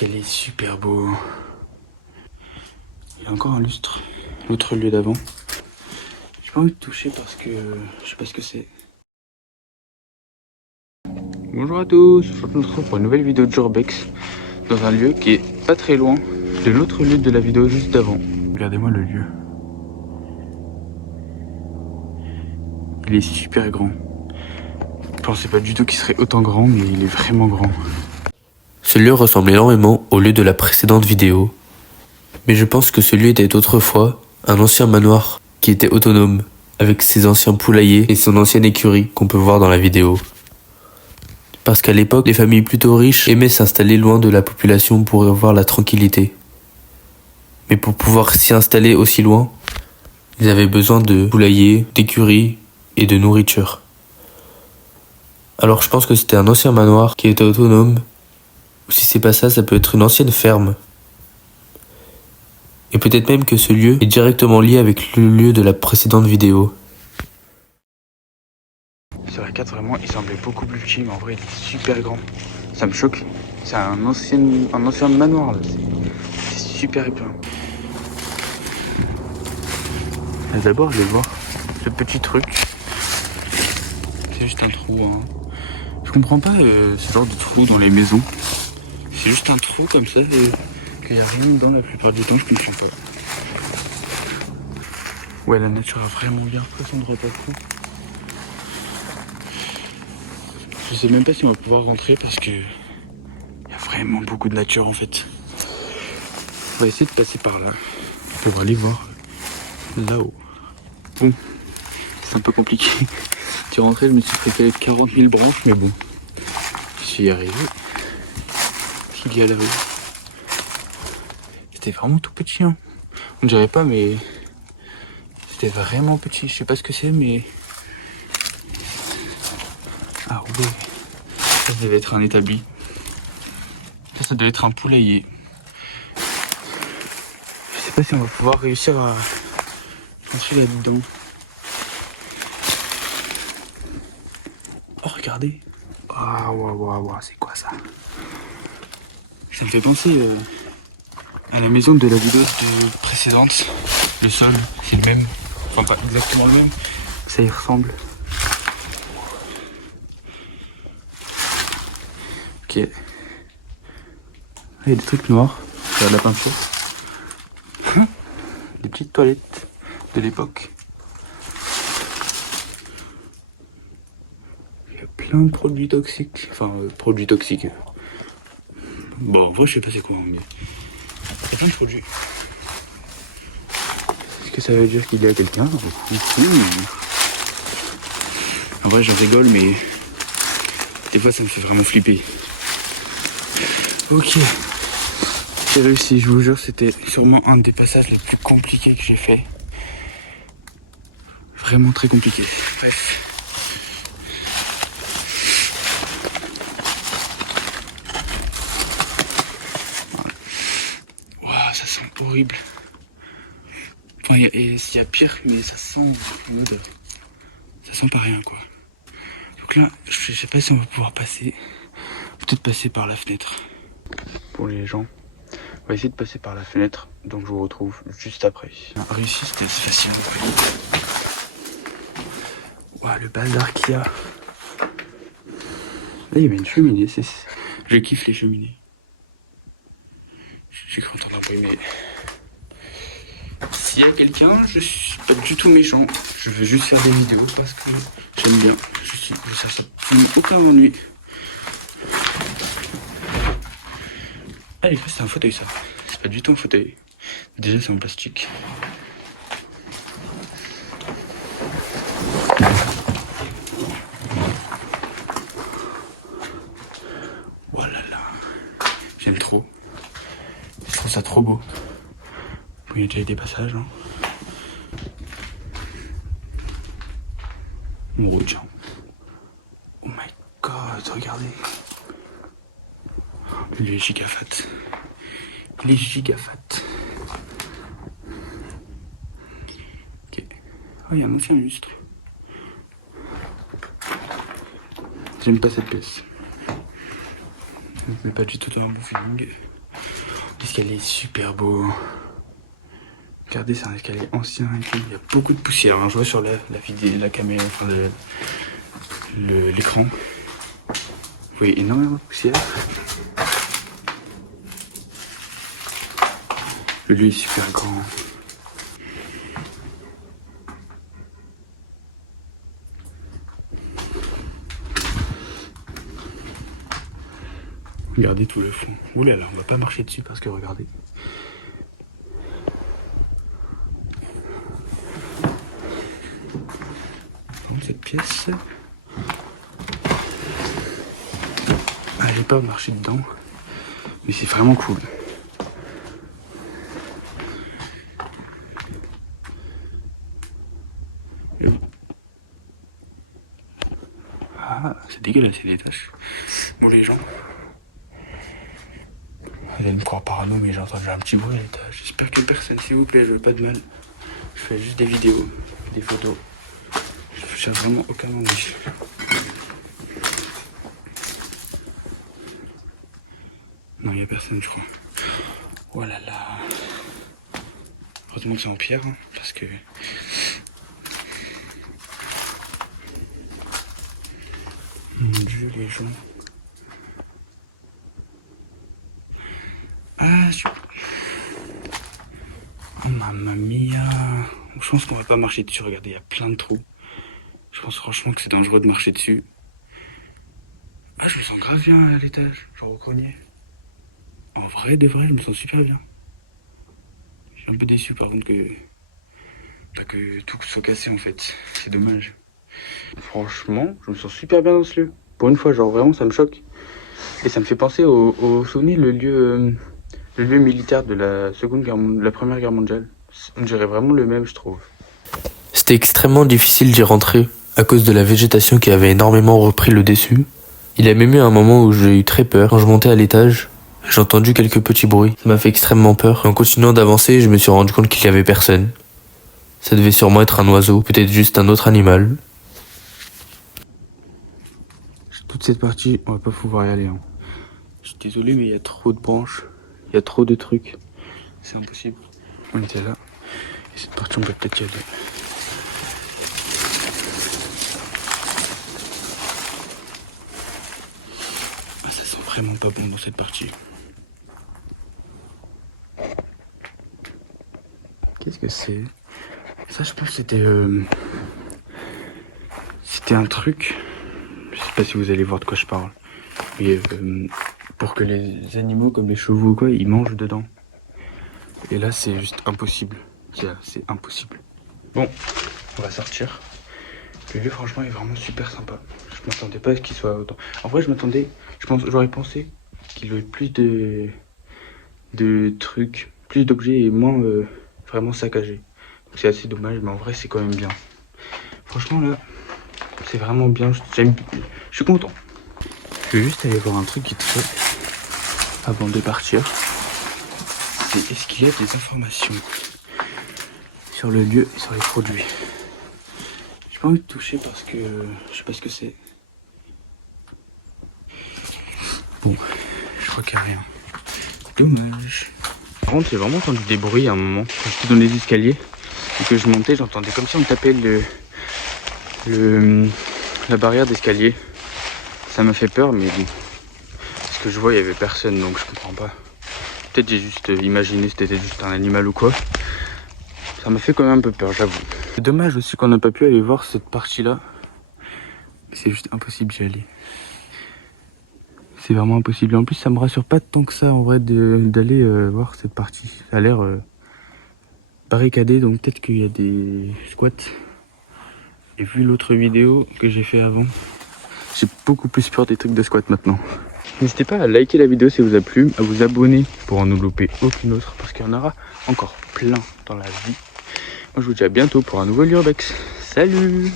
l'escalier est super beau. Il y a encore un lustre. L'autre lieu d'avant. J'ai pas envie de toucher parce que je sais pas ce que c'est. Bonjour à tous, je vous retrouve pour une nouvelle vidéo de Jorbex dans un lieu qui est pas très loin de l'autre lieu de la vidéo juste d'avant. Regardez-moi le lieu. Il est super grand. Je pensais pas du tout qu'il serait autant grand, mais il est vraiment grand. Ce lieu ressemble énormément au lieu de la précédente vidéo, mais je pense que ce lieu était autrefois un ancien manoir qui était autonome, avec ses anciens poulaillers et son ancienne écurie qu'on peut voir dans la vidéo. Parce qu'à l'époque, les familles plutôt riches aimaient s'installer loin de la population pour avoir la tranquillité. Mais pour pouvoir s'y installer aussi loin, ils avaient besoin de poulaillers, d'écuries et de nourriture. Alors je pense que c'était un ancien manoir qui était autonome, ou si c'est pas ça, ça peut être une ancienne ferme. Et peut-être même que ce lieu est directement lié avec le lieu de la précédente vidéo. Sur la 4, vraiment, il semblait beaucoup plus petit, mais en vrai, il est super grand. Ça me choque. C'est un ancien manoir, là. C'est super plein. D'abord, je vais voir ce petit truc. C'est juste un trou, hein. Je comprends pas ce genre de trou dans les maisons. C'est juste un trou comme ça, et qu'il n'y a rien dedans la plupart du temps, je comprends pas. Ouais, la nature a vraiment bien pris son droit à fond. Je sais même pas si on va pouvoir rentrer parce que il y a vraiment beaucoup de nature en fait. On va essayer de passer par là pour aller voir là-haut. Bon, c'est un peu compliqué. Tu rentrais, je me suis fait 40 000 branches, mais bon, je suis arrivé. Il y a là-haut. C'était vraiment tout petit, hein. On dirait pas, mais c'était vraiment petit. Je sais pas ce que c'est, mais ah ouais. Ça devait être un établi. Ça devait être un poulailler. Je sais pas si on va pouvoir réussir à rentrer là-dedans. Oh, regardez. Ah, waouh, c'est quoi ça? Ça me fait penser à la maison de la vidéo précédente. Le sol, c'est le même. Enfin, pas exactement le même. Ça y ressemble. Ok. Il y a des trucs noirs. Il y a de la peinture. Des petites toilettes de l'époque. Il y a plein de produits toxiques. Enfin, produits toxiques. Bon, en vrai, je sais pas c'est quoi, mais il y a plein de produits. Est-ce que ça veut dire qu'il y a quelqu'un ici? En vrai, j'en rigole, mais des fois, ça me fait vraiment flipper. Ok. J'ai réussi, je vous jure, c'était sûrement un des passages les plus compliqués que j'ai fait. Vraiment très compliqué. Bref. Waouh, ça sent horrible. Enfin, il y a pire, mais ça sent l'odeur. Ça sent pas rien, quoi. Donc là, je sais pas si on va pouvoir passer. Peut-être passer par la fenêtre. Pour les gens. On va essayer de passer par la fenêtre, donc je vous retrouve juste après. Réussi, c'était assez facile. Waouh, le bazar qu'il y a. Là, il y avait une cheminée. Je kiffe les cheminées. Je suis content d'avoir mais s'il y a quelqu'un, je suis pas du tout méchant. Je veux juste faire des vidéos parce que j'aime bien. Je cherche aucun ennui. Ah, c'est un fauteuil ça. C'est pas du tout un fauteuil. Déjà, c'est en plastique. Voilà là. J'aime trop. Je trouve ça trop beau. Bon, il y a déjà eu des passages. Hein. Mon rouge. Oh my god, regardez. Lui est giga fat. Il est giga fat. Ok. Oh, il y a un ancien lustre. J'aime pas cette pièce. Je me mets pas du tout dans mon feeling. L'escalier est super beau. Regardez, c'est un escalier ancien et tout. Il y a beaucoup de poussière. Hein. Je vois sur la vidéo, la caméra, enfin l'écran. Vous voyez énormément de poussière. Le lieu est super grand. Regardez tout le fond. Ouh là là, on va pas marcher dessus parce que regardez. Cette pièce. Ah, j'ai pas marché dedans, mais c'est vraiment cool. Ah, c'est dégueulasse, il y a des taches. Bon, les gens. Vous allez me croire parano, mais j'ai entendu un petit bruit à l'étage. J'espère que personne, s'il vous plaît, je veux pas de mal. Je fais juste des vidéos, des photos. Je cherche vraiment aucun ennui. Non, il n'y a personne, je crois. Oh là là. Heureusement que c'est en pierre, hein, parce que... Mon Dieu, les gens. Ah, super. Oh, mamma mia. Je pense qu'on va pas marcher dessus. Regardez, il y a plein de trous. Je pense franchement que c'est dangereux de marcher dessus. Ah, je me sens grave bien à l'étage, genre au grenier. En vrai, de vrai, je me sens super bien. Je suis un peu déçu par contre que tout soit cassé en fait. C'est dommage. Franchement, je me sens super bien dans ce lieu. Pour une fois, genre vraiment, ça me choque. Et ça me fait penser au souvenir, le lieu militaire de la Première Guerre mondiale. On dirait vraiment le même, je trouve. C'était extrêmement difficile d'y rentrer à cause de la végétation qui avait énormément repris le dessus. Il y a même eu un moment où j'ai eu très peur. Quand je montais à l'étage, j'ai entendu quelques petits bruits. Ça m'a fait extrêmement peur. Et en continuant d'avancer, je me suis rendu compte qu'il y avait personne. Ça devait sûrement être un oiseau, peut-être juste un autre animal. Toute cette partie, on va pas pouvoir y aller. Hein. Je suis désolé, mais il y a trop de branches. Il y a trop de trucs. C'est impossible. On était là. Et cette partie, on peut peut-être y aller. Ah, ça sent vraiment pas bon dans cette partie. Qu'est-ce que c'est? Ça, je pense que c'était un truc. Je sais pas si vous allez voir de quoi je parle. Mais pour que les animaux comme les chevaux ou quoi, ils mangent dedans. Et là, c'est juste impossible. C'est impossible. Bon, on va sortir. Le lieu, franchement, est vraiment super sympa. Je m'attendais pas à ce qu'il soit autant. En vrai, j'aurais pensé qu'il y aurait plus de trucs, plus d'objets et moins vraiment saccagés. Donc c'est assez dommage, mais en vrai, c'est quand même bien. Franchement, là, c'est vraiment bien. Je suis content. Je vais juste aller voir un truc vite fait avant de partir. C'est est-ce qu'il y a des informations sur le lieu et sur les produits. J'ai pas envie de toucher parce que je sais pas ce que c'est. Bon, je crois qu'il n'y a rien. Dommage. Par contre, j'ai vraiment entendu des bruits à un moment quand j'étais dans les escaliers et que je montais, j'entendais comme si on me tapait la barrière d'escalier. Ça m'a fait peur, mais bon, parce que je vois, il y avait personne, donc je comprends pas. Peut-être j'ai juste imaginé c'était juste un animal ou quoi. Ça m'a fait quand même un peu peur, j'avoue. C'est dommage aussi qu'on n'a pas pu aller voir cette partie-là. C'est juste impossible d'y aller. C'est vraiment impossible. Et en plus, ça me rassure pas tant que ça en vrai d'aller voir cette partie. Ça a l'air barricadé, donc peut-être qu'il y a des squats. Et vu l'autre vidéo que j'ai fait avant, j'ai beaucoup plus peur des trucs de squat maintenant. N'hésitez pas à liker la vidéo si elle vous a plu, à vous abonner pour ne louper aucune autre, parce qu'il y en aura encore plein dans la vie. Moi je vous dis à bientôt pour un nouveau Urbex. Salut!